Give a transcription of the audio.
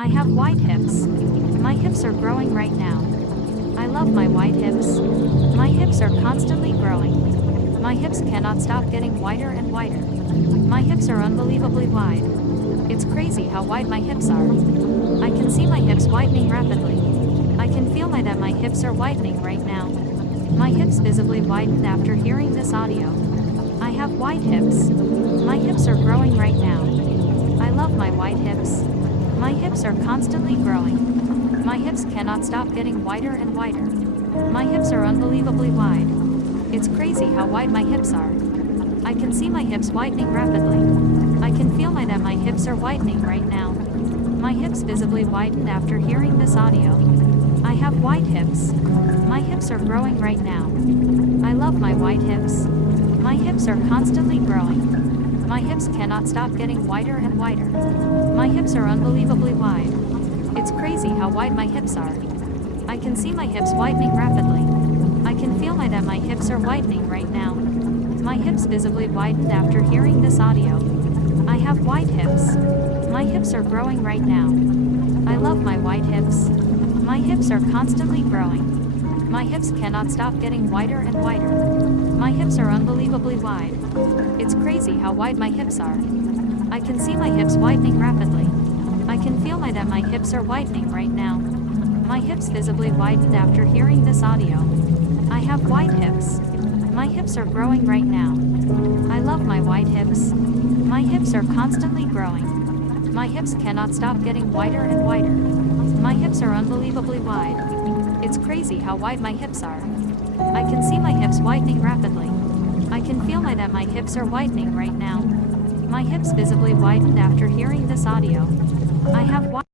I have wide hips. My hips are growing right now. I love my wide hips. My hips are constantly growing. My hips cannot stop getting wider and wider. My hips are unbelievably wide. It's crazy how wide my hips are. I can see my hips widening rapidly. I can feel that my hips are widening right now. My hips visibly widened after hearing this audio. I have wide hips. My hips are growing right now. I love my wide hips. My hips are constantly growing. My hips cannot stop getting wider and wider. My hips are unbelievably wide. It's crazy how wide my hips are. I can see my hips widening rapidly. I can feel that my hips are widening right now. My hips visibly widened after hearing this audio. I have wide hips. My hips are growing right now. I love my wide hips. My hips are constantly growing. My hips cannot stop getting wider and wider. My hips are unbelievably wide. It's crazy how wide my hips are. I can see my hips widening rapidly. I can feel that my hips are widening right now. My hips visibly widened after hearing this audio. I have wide hips. My hips are growing right now. I love my wide hips. My hips are constantly growing. My hips cannot stop getting wider and wider. My hips are unbelievably wide. It's crazy how wide my hips are. I can see my hips widening rapidly. I can feel that my hips are widening right now. My hips visibly widened after hearing this audio. I have wide hips. My hips are growing right now. I love my wide hips. My hips are constantly growing. My hips cannot stop getting wider and wider. My hips are unbelievably wide. It's crazy how wide my hips are. I can see my hips widening rapidly. I can feel that my hips are widening right now. My hips visibly widened after hearing this audio. I have